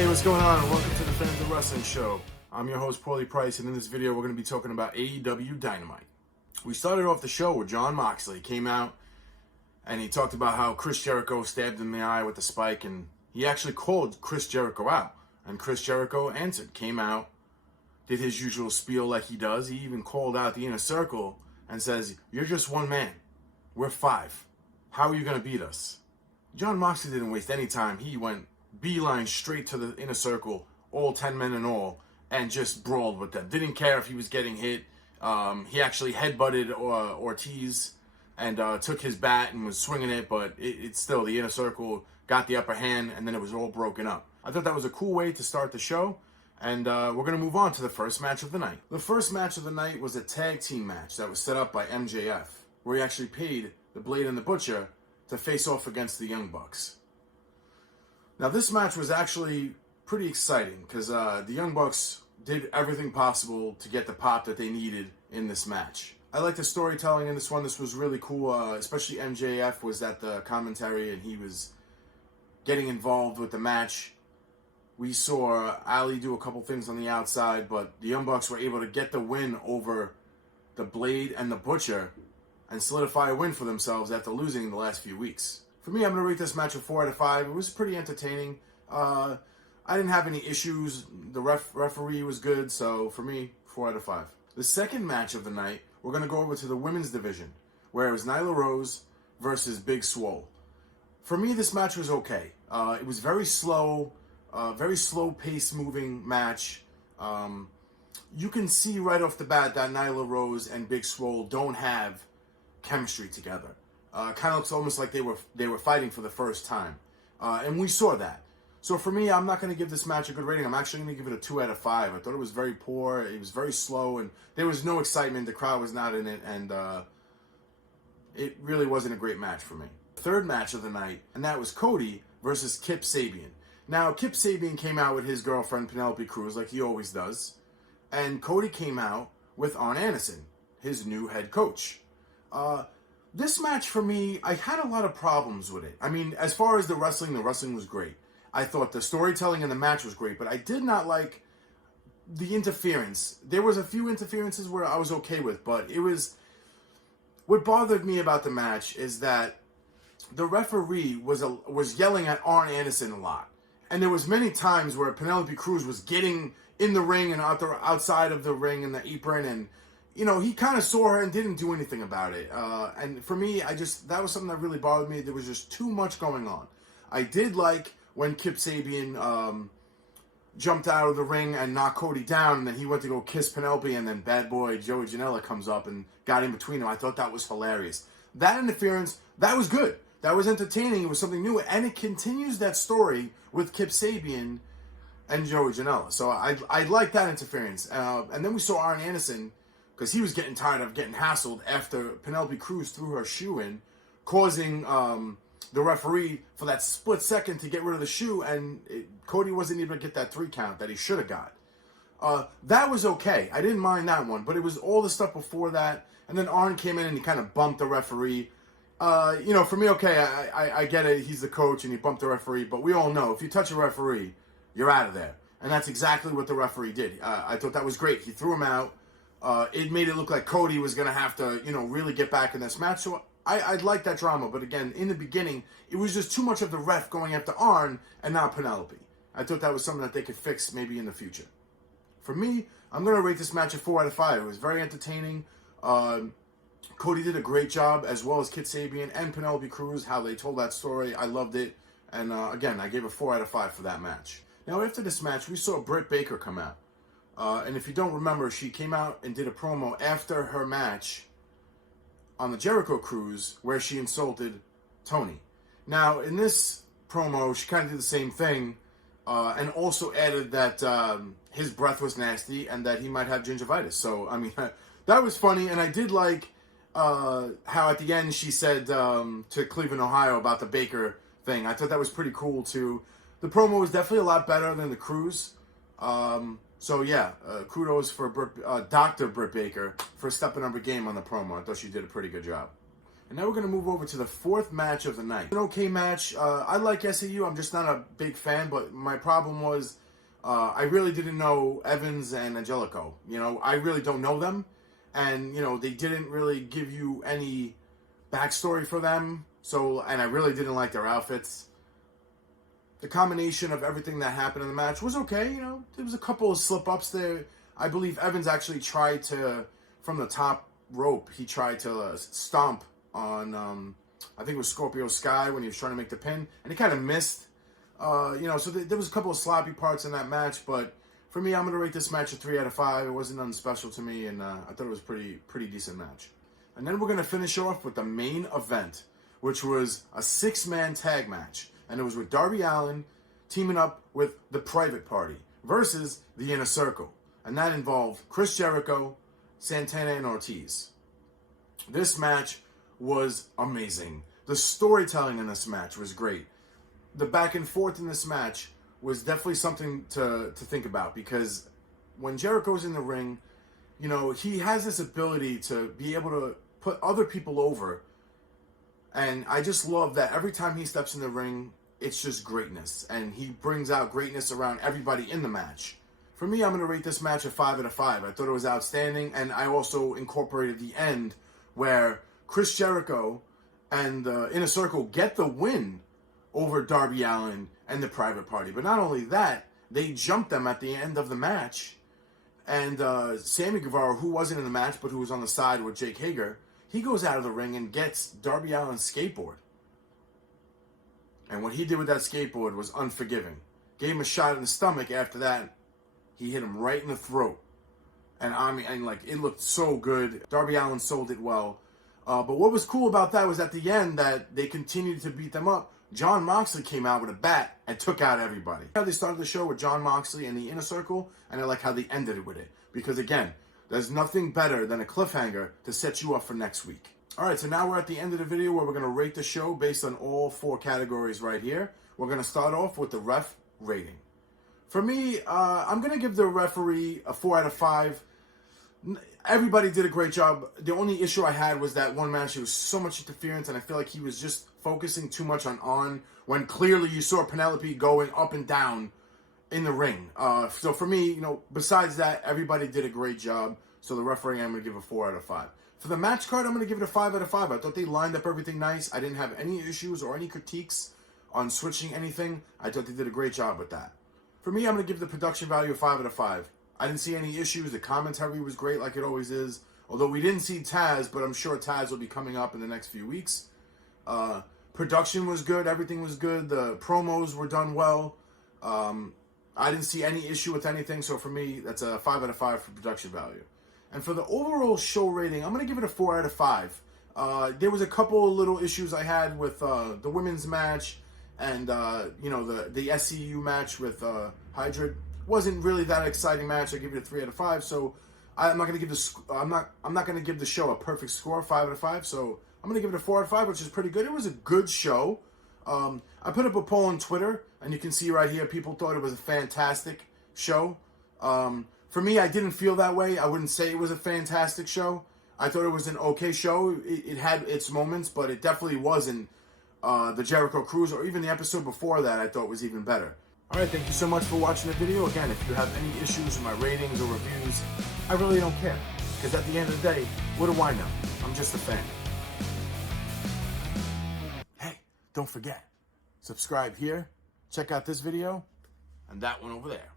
Hey, what's going on? Welcome to the Fans of Wrestling Show. I'm your host, Paulie Price, and in this video, we're going to be talking about AEW Dynamite. We started off the show with Jon Moxley. He came out, and he talked about how Chris Jericho stabbed him in the eye with the spike, and he actually called Chris Jericho out. And Chris Jericho answered, came out, did his usual spiel like he does. He even called out the Inner Circle and says, "You're just one man. We're five. How are you going to beat us?" Jon Moxley didn't waste any time. He went beeline straight to the Inner Circle, all 10 men and all, and just brawled with them. Didn't care if he was getting hit. He actually headbutted Ortiz and took his bat and was swinging it, but it's still, the Inner Circle got the upper hand, and then it was all broken up. I thought that was a cool way to start the show, and we're going to move on to the first match of the night. The first match of the night was a tag team match that was set up by MJF, where he actually paid the Blade and the Butcher to face off against the Young Bucks. Now, this match was actually pretty exciting because the Young Bucks did everything possible to get the pop that they needed in this match. I like the storytelling in this one. This was really cool, especially MJF was at the commentary and he was getting involved with the match. We saw Ali do a couple things on the outside, but the Young Bucks were able to get the win over the Blade and the Butcher and solidify a win for themselves after losing in the last few weeks. For me, I'm going to rate this match a 4 out of 5. It was pretty entertaining. I didn't have any issues. The referee was good, so for me, 4 out of 5. The second match of the night, we're going to go over to the women's division, where it was Nyla Rose versus Big Swole. For me, this match was okay. It was very slow pace moving match. You can see right off the bat that Nyla Rose and Big Swole don't have chemistry together. Kind of looks almost like they were fighting for the first time, and we saw that. So for me, I'm not going to give this match a good rating. I'm actually going to give it a 2 out of 5. I thought it was very poor. It was very slow, and there was no excitement. The crowd was not in it, and it really wasn't a great match for me. Third match of the night, and that was Cody versus Kip Sabian. Now, Kip Sabian came out with his girlfriend, Penelope Cruz, like he always does, and Cody came out with Arn Anderson, his new head coach. This match, for me, I had a lot of problems with it. I mean, as far as the wrestling was great. I thought the storytelling in the match was great, but I did not like the interference. There was a few interferences where I was okay with, but it was... What bothered me about the match is that the referee was yelling at Arn Anderson a lot. And there was many times where Penelope Cruz was getting in the ring and outside of the ring in the apron, and you know, he kind of saw her and didn't do anything about it. And for me, that was something that really bothered me. There was just too much going on. I did like when Kip Sabian jumped out of the ring and knocked Cody down, and then he went to go kiss Penelope, and then bad boy Joey Janela comes up and got in between them. I thought that was hilarious. That interference, that was good. That was entertaining. It was something new, and it continues that story with Kip Sabian and Joey Janela. So I like that interference. And then we saw Arn Anderson, because he was getting tired of getting hassled after Penelope Cruz threw her shoe in, causing the referee for that split second to get rid of the shoe, and Cody wasn't able to get that 3 count that he should have got. That was okay. I didn't mind that one, but it was all the stuff before that, and then Arn came in and he kind of bumped the referee. You know, for me, okay, I get it. He's the coach and he bumped the referee, but we all know if you touch a referee, you're out of there. And that's exactly what the referee did. I thought that was great. He threw him out. It made it look like Cody was going to have to, you know, really get back in this match. So I'd like that drama. But again, in the beginning, it was just too much of the ref going after Arn and not Penelope. I thought that was something that they could fix maybe in the future. For me, I'm going to rate this match a 4 out of 5. It was very entertaining. Cody did a great job, as well as Kip Sabian and Penelope Cruz, how they told that story. I loved it. And again, I gave a 4 out of 5 for that match. Now, after this match, we saw Britt Baker come out. And if you don't remember, she came out and did a promo after her match on the Jericho Cruise where she insulted Tony. Now, in this promo, she kind of did the same thing and also added that his breath was nasty and that he might have gingivitis. So, I mean, that was funny. And I did like how at the end she said to Cleveland, Ohio about the Baker thing. I thought that was pretty cool, too. The promo was definitely a lot better than the Cruise. So yeah, kudos for Dr. Britt Baker for stepping up her game on the promo. I thought she did a pretty good job. And now we're going to move over to the fourth match of the night. An okay match. I like SAU. I'm just not a big fan, but my problem was I really didn't know Evans and Angelico. I really don't know them. And, they didn't really give you any backstory for them. And I really didn't like their outfits. The combination of everything that happened in the match was okay. There was a couple of slip-ups there. I believe Evans actually tried to, from the top rope, he tried to stomp on, I think it was Scorpio Sky when he was trying to make the pin, and he kind of missed. So there was a couple of sloppy parts in that match, but for me, I'm going to rate this match a 3 out of 5. It wasn't nothing special to me, and I thought it was pretty decent match. And then we're going to finish off with the main event, which was a 6-man tag match, and it was with Darby Allin teaming up with the Private Party versus the Inner Circle, and that involved Chris Jericho, Santana, and Ortiz. This match was amazing. The storytelling in this match was great. The back and forth in this match was definitely something to think about, because when Jericho's in the ring, he has this ability to be able to put other people over, and I just love that every time he steps in the ring, it's just greatness, and he brings out greatness around everybody in the match. For me, I'm going to rate this match a 5 out of 5. I thought it was outstanding, and I also incorporated the end where Chris Jericho and the Inner Circle get the win over Darby Allin and the Private Party. But not only that, they jump them at the end of the match, and Sammy Guevara, who wasn't in the match but who was on the side with Jake Hager, he goes out of the ring and gets Darby Allin's skateboard. And what he did with that skateboard was unforgiving. Gave him a shot in the stomach. After that, he hit him right in the throat. And it looked so good. Darby Allin sold it well. But what was cool about that was at the end that they continued to beat them up. Jon Moxley came out with a bat and took out everybody. How they started the show with Jon Moxley and the Inner Circle, and I like how they ended it with it. Because again, there's nothing better than a cliffhanger to set you up for next week. Alright, so now we're at the end of the video where we're going to rate the show based on all 4 categories right here. We're going to start off with the ref rating. For me, I'm going to give the referee a 4 out of 5. Everybody did a great job. The only issue I had was that one match, there was so much interference, and I feel like he was just focusing too much on when clearly you saw Penelope going up and down in the ring. So for me, besides that, everybody did a great job. So the refereeing, I'm going to give a 4 out of 5. For the match card, I'm going to give it a 5 out of 5. I thought they lined up everything nice. I didn't have any issues or any critiques on switching anything. I thought they did a great job with that. For me, I'm going to give the production value a 5 out of 5. I didn't see any issues. The commentary was great like it always is. Although we didn't see Taz, but I'm sure Taz will be coming up in the next few weeks. Production was good. Everything was good. The promos were done well. I didn't see any issue with anything. So for me, that's a 5 out of 5 for production value. And for the overall show rating, I'm going to give it a 4 out of 5. There was a couple of little issues I had with the women's match and the SCU match with Hydra. Wasn't really that exciting match. I give it a 3 out of 5. So I'm not going to give I'm not going to give the show a perfect score, 5 out of 5. So I'm going to give it a 4 out of 5, which is pretty good. It was a good show. I put up a poll on Twitter, and you can see right here, people thought it was a fantastic show. For me, I didn't feel that way. I wouldn't say it was a fantastic show. I thought it was an okay show. It had its moments, but it definitely wasn't the Jericho Cruise, or even the episode before that I thought was even better. Alright, thank you so much for watching the video. Again, if you have any issues with my ratings or reviews, I really don't care. Because at the end of the day, what do I know? I'm just a fan. Hey, don't forget, subscribe here, check out this video, and that one over there.